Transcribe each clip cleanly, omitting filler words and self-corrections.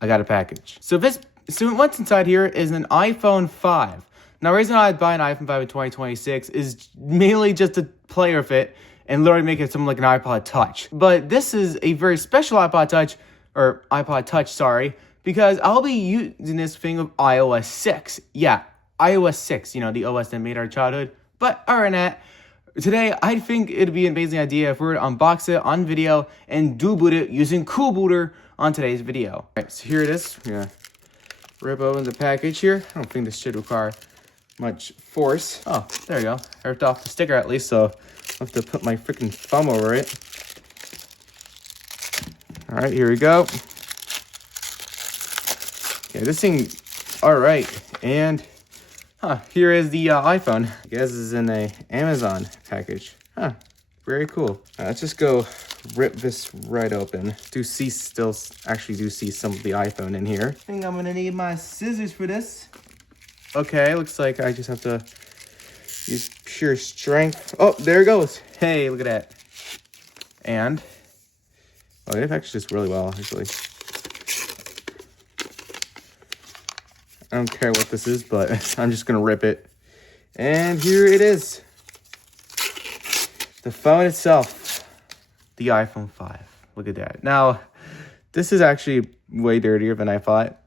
I got a package. So what's inside here is an iPhone 5. Now, the reason I'd buy an iPhone 5 in 2026 is mainly just to play with it and literally make it something like an iPod Touch. But this is a very special iPod Touch, sorry, because I'll be using this thing with iOS 6. Yeah, iOS 6, you know, the OS that made our childhood. But other than that, today, I think it'd be an amazing idea if we were to unbox it on video and dual boot it using Coolbooter on today's video. All right, so here it is. We're gonna rip open the package here. I don't think this should require much force. Oh, there you go. I ripped off the sticker at least, so I have to put my freaking thumb over it. All right, here we go. Yeah, this thing, all right, and here is the iPhone. I guess this is in a Amazon package. Very cool. Let's just go rip this right open. Actually do see some of the iPhone in here. I think I'm gonna need my scissors for this. Okay, looks like I just have to use pure strength. Oh, there it goes. Hey, look at that. And, oh, it actually just really well, actually. I don't care what this is, but I'm just gonna rip it. And here it is. The phone itself. The iPhone 5. Look at that. Now, this is actually way dirtier than I thought,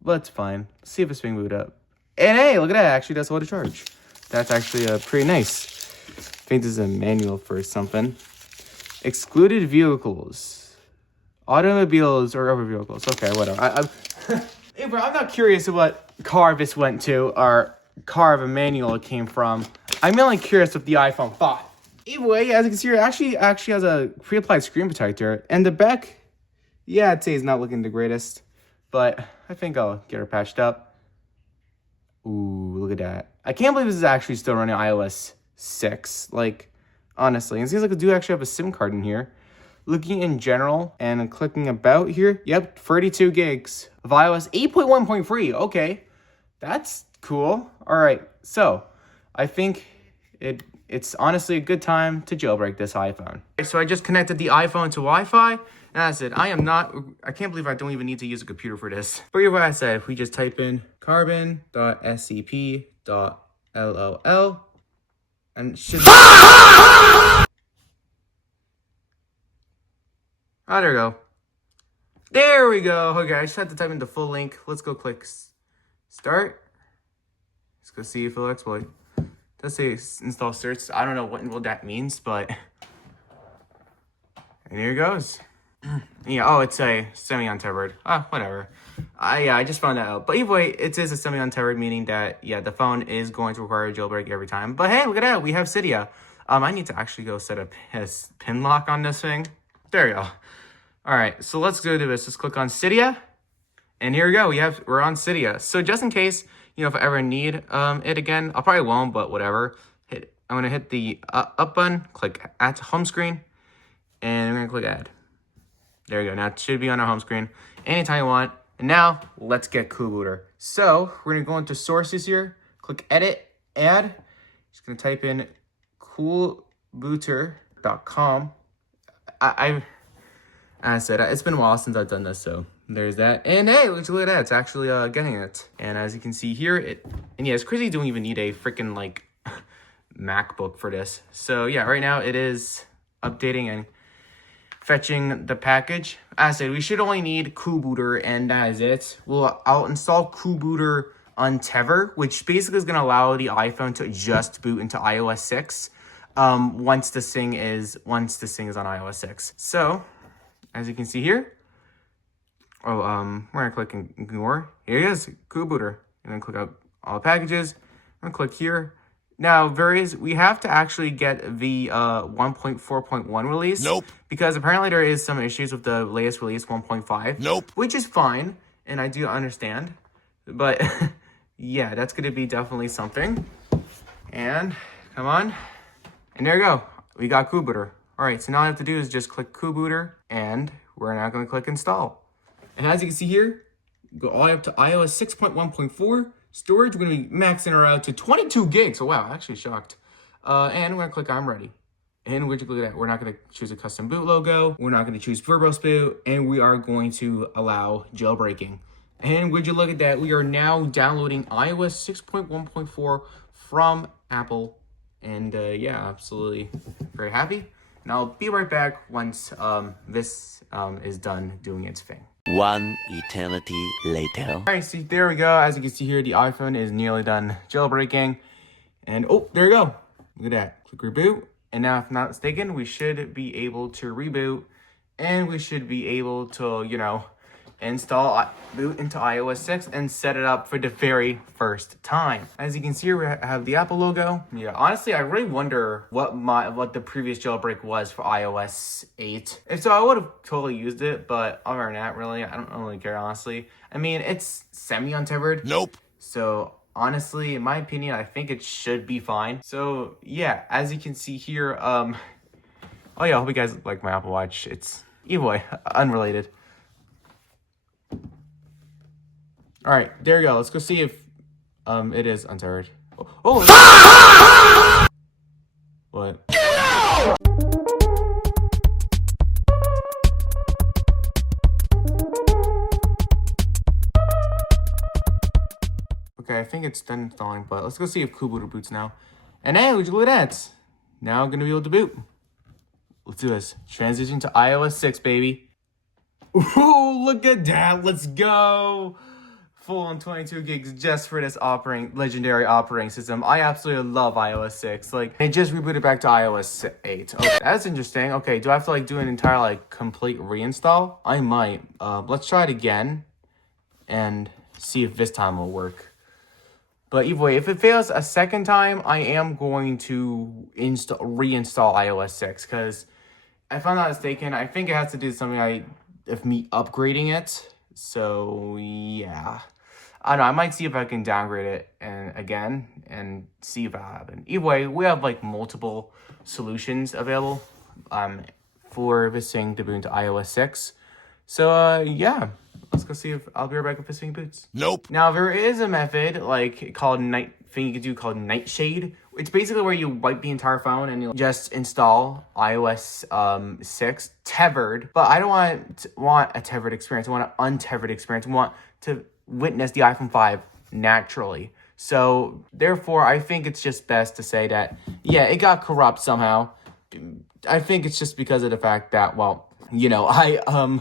but it's fine. Let's see if it's being booted up. And hey, look at that. Actually, that's all to charge. That's actually pretty nice. I think this is a manual for something. Excluded vehicles. Automobiles or other vehicles. Okay, whatever. Hey, bro, I'm not curious what car this went to or car the manual it came from. I'm mainly curious with the iPhone 5. Either way, as you can see, it actually has a pre-applied screen protector. And the back, yeah, I'd say it's not looking the greatest. But I think I'll get her patched up. Ooh, look at that. I can't believe this is actually still running iOS 6. Like, honestly. It seems like I do actually have a SIM card in here. Looking in general and clicking about here. Yep, 32 gigs of iOS 8.1.3. Okay, that's cool. All right, so I think it's honestly a good time to jailbreak this iPhone. So I just connected the iPhone to Wi-Fi. And that's it. I can't believe I don't even need to use a computer for this. But here's what I said. If we just type in carbon.scp.lol and it should... Oh, there we go. There we go. Okay, I just had to type in the full link. Let's go click start. Let's go see if it'll exploit. It does say install certs. I don't know what that means, but... And here it goes. Yeah, oh, it's a semi-untethered. Whatever. I just found that out. But either way, it is a semi-untethered, meaning that, yeah, the phone is going to require a jailbreak every time. But hey, look at that. We have Cydia. I need to actually go set up his pin lock on this thing. There we go. All right, so let's go do this. Let's click on Cydia. And here we go. We're on Cydia. So just in case, you know, if I ever need it again, I probably won't, but whatever. I'm going to hit the up button, click add to home screen, and I'm going to click add. There we go. Now it should be on our home screen anytime you want. And now let's get Coolbooter. So we're going to go into sources here, click edit, add. Just going to type in coolbooter.com. As I said, it's been a while since I've done this, so there's that. And hey, look at that. It's actually getting it. And as you can see here, it's crazy you don't even need a freaking, like, MacBook for this. So yeah, right now it is updating and fetching the package. As I said, we should only need Coolbooter, and that is it. I'll install Coolbooter Untether, which basically is going to allow the iPhone to just boot into iOS 6 once this thing is on iOS 6. So, as you can see here, we're going to click ignore. Here it is, Coolbooter. And then click out all packages. I'm going to click here. Now, we have to actually get the 1.4.1 release. Nope. Because apparently there is some issues with the latest release, 1.5. Nope. Which is fine, and I do understand. But, yeah, that's going to be definitely something. And, come on. And there you go. We got Coolbooter. All right, so now all I have to do is just click Coolbooter, and we're now going to click install. And as you can see here, go all the way up to iOS 6.1.4. Storage, we're going to be maxing her out to 22 gigs. So wow, actually shocked. And we're going to click I'm ready. And we're just looking at, we're not going to choose a custom boot logo. We're not going to choose verbose boot, and we are going to allow jailbreaking. And would you look at that? We are now downloading iOS 6.1.4 from Apple. And yeah, absolutely very happy. And I'll be right back once this is done doing its thing. One eternity later. All right, see, there we go. As you can see here, the iPhone is nearly done jailbreaking. And oh, there you go. Look at that. Click reboot. And now, if I'm not mistaken, we should be able to reboot. And we should be able to, you know, install boot into iOS 6 and set it up for the very first time. As you can see, we have the Apple logo. Yeah, honestly, I really wonder what the previous jailbreak was for iOS 8. If so, I would have totally used it, but other than that, really, I don't really care, honestly. I mean, it's semi-untethered. Nope. So honestly, in my opinion, I think it should be fine. So yeah, as you can see here, oh yeah, I hope you guys like my Apple Watch. It's either way, unrelated. All right, there you go. Let's go see if it is untethered. Oh. What? Okay, I think it's done installing, but let's go see if Cool Booter boots now. And hey, would you look at that? Now I'm gonna be able to boot. Let's do this. Transition to iOS 6, baby. Ooh, look at that. Let's go. Full on 22 gigs just for this legendary operating system. I absolutely love iOS 6. Like, it just rebooted back to iOS 8. Okay, that's interesting. Okay, do I have to like do an entire like complete reinstall? I might. Let's try it again and see if this time will work. But either way, if it fails a second time, I am going to reinstall iOS 6 because if I'm not mistaken, I think it has to do something of me upgrading it. So yeah, I don't know. I might see if I can downgrade it again and see if that happens. Either way, we have like multiple solutions available for this thing to boot into iOS 6. So yeah, let's go see if I'll be right back with this thing boots. Nope. Now there is a method like called you can do called Nightshade. It's basically where you wipe the entire phone and you just install iOS 6 tethered. But I don't want a tethered experience. I want an untethered experience. I want to witness the iPhone 5 naturally. So therefore, I think it's just best to say that, yeah, it got corrupt somehow. I think it's just because of the fact that, well, you know, I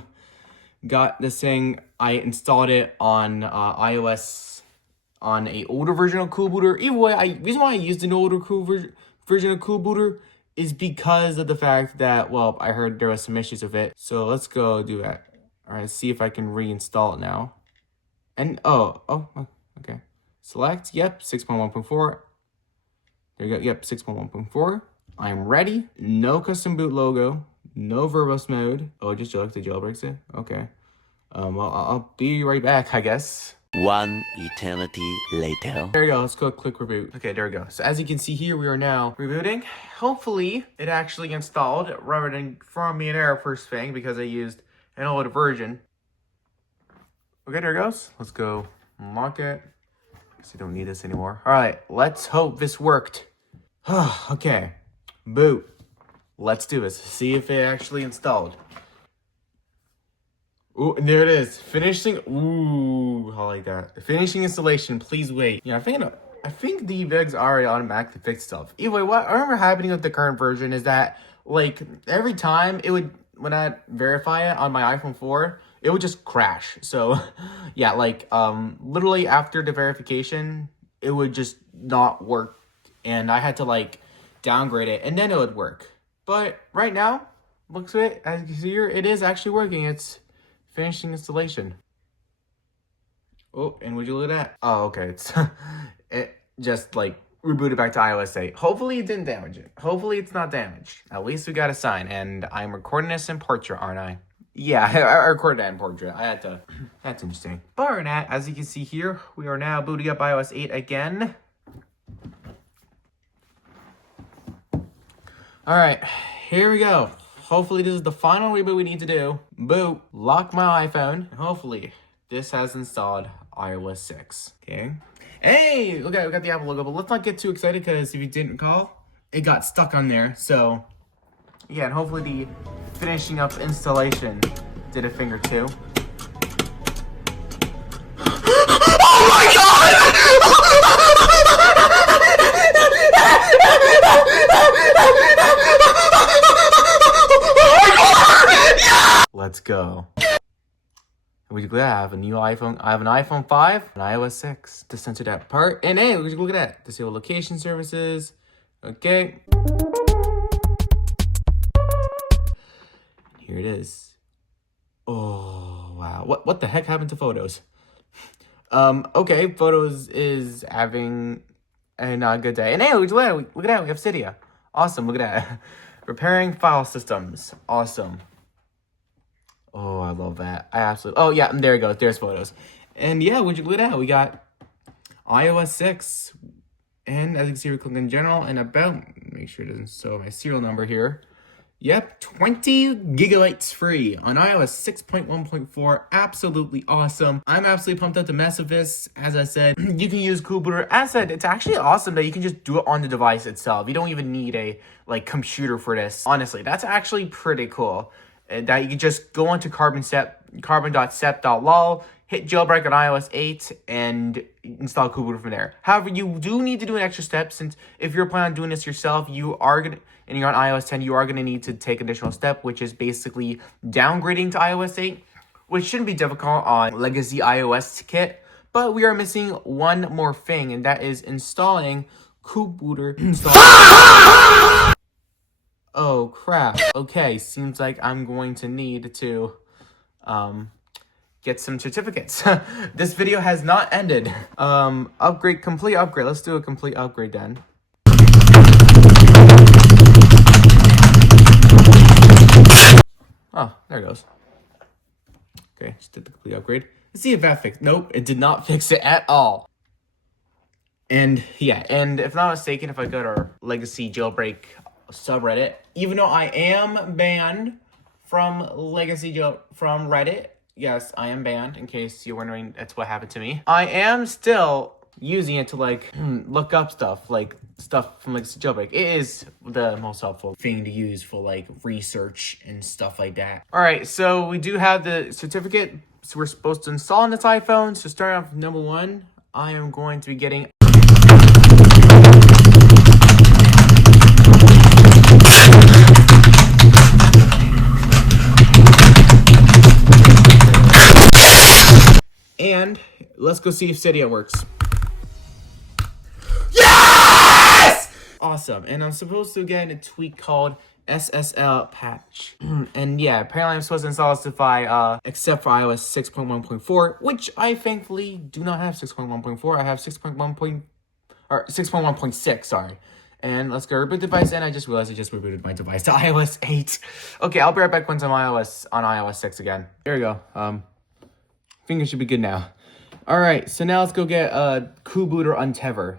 got this thing. I installed it on iOS on a older version of Cool Booter. Either way, reason why I used an older version of Cool Booter is because of the fact that, well, I heard there was some issues with it. So let's go do that. All right, let's see if I can reinstall it now. And okay. Select, yep, 6.1.4. There you go, yep, 6.1.4. I'm ready. No custom boot logo. No verbose mode. Oh, just the jailbreaks it? Okay. Well, I'll be right back, I guess. One eternity later. There you go. Let's go click reboot. Okay, there we go. So as you can see here, we are now rebooting. Hopefully, it actually installed rather than throwing me an error first thing because I used an older version. Okay, there it goes. Let's go unlock it. Guess I don't need this anymore. All right, let's hope this worked. Okay, boot. Let's do this. See if it actually installed. Ooh, and there it is. Finishing. Ooh, I like that. Finishing installation. Please wait. Yeah, I think the bugs already automatically fix stuff. Either way, what I remember happening with the current version is that, like, every time it would, when I verify it on my iPhone 4, it would just crash. So, yeah, like, literally after the verification, it would just not work. And I had to, like, downgrade it, and then it would work. But right now, looks at it, as you can see here, it is actually working. It's finishing installation. Oh, and would you look at that? Oh, okay. It just like rebooted back to iOS 8. Hopefully it didn't damage it. Hopefully it's not damaged. At least we got a sign, and I'm recording this in portrait, aren't I? Yeah, I recorded that in portrait. I had to. That's interesting. But other than that, as you can see here, we are now booting up iOS 8 again. All right, here we go. Hopefully this is the final reboot we need to do. Boot, lock my iPhone. Hopefully this has installed iOS 6. Okay. Hey, okay, we got the Apple logo, but let's not get too excited because if you didn't recall, it got stuck on there. So Yeah, and hopefully the finishing up installation did a thing or two. Oh my god! Let's go. Would you look at that? I have a new iPhone. I have an iPhone 5, an iOS 6 to censor that part. And hey, would you look at that? Disable location services. Okay. Here it is. Oh wow. What the heck happened to Photos? Okay, Photos is having a not good day. And hey, look at that. Look at that. We have Cydia. Awesome. Look at that. Repairing file systems. Awesome. Oh, I love that. I absolutely. Oh yeah, and there it goes. There's Photos. And yeah, would you look at that? We got iOS 6. And as you can see, we click in general and about. Make sure it doesn't show my serial number here. Yep, 20 gigabytes free on iOS 6.1.4. Absolutely awesome. I'm absolutely pumped up to mess with this. As I said, you can use Dualbooting. As I said, it's actually awesome that you can just do it on the device itself. You don't even need a computer for this. Honestly, that's actually pretty cool. That you can just go onto carbon.sep.lol, hit jailbreak on iOS 8, and install Dualbooting from there. However, you do need to do an extra step, since if you're planning on doing this yourself, and you're on iOS 10, you are going to need to take an additional step, which is basically downgrading to iOS 8, which shouldn't be difficult on legacy iOS kit. But we are missing one more thing, and that is installing Dualbooting. Oh crap. Okay, seems like I'm going to need to get some certificates. This video has not ended. Complete upgrade. Let's do a complete upgrade then. Oh, there it goes. Okay, just did the complete upgrade. Let's see if that fixed. Nope, it did not fix it at all. And yeah, and if I'm not mistaken, if I go to our legacy jailbreak subreddit, even though I am banned from from Reddit, yes, I am banned, in case you're wondering, that's what happened to me. I am still using it to look up stuff, stuff from legacy jailbreak. It is the most helpful thing to use for research and stuff like that. All right, so we do have the certificate, so we're supposed to install on this iPhone. So starting off with number one, I am going to be getting and let's go see if Cydia works. Yes! Awesome. And I'm supposed to get a tweak called SSL patch. And yeah, apparently I'm supposed to install Justify except for iOS 6.1.4, which I thankfully do not have 6.1.4. I have 6.1.6, sorry. And let's go reboot device, and I just realized I just rebooted my device to iOS 8. Okay, I'll be right back once I'm on iOS 6 again. There we go. Fingers should be good now. All right, so now let's go get Dualbooting Untether.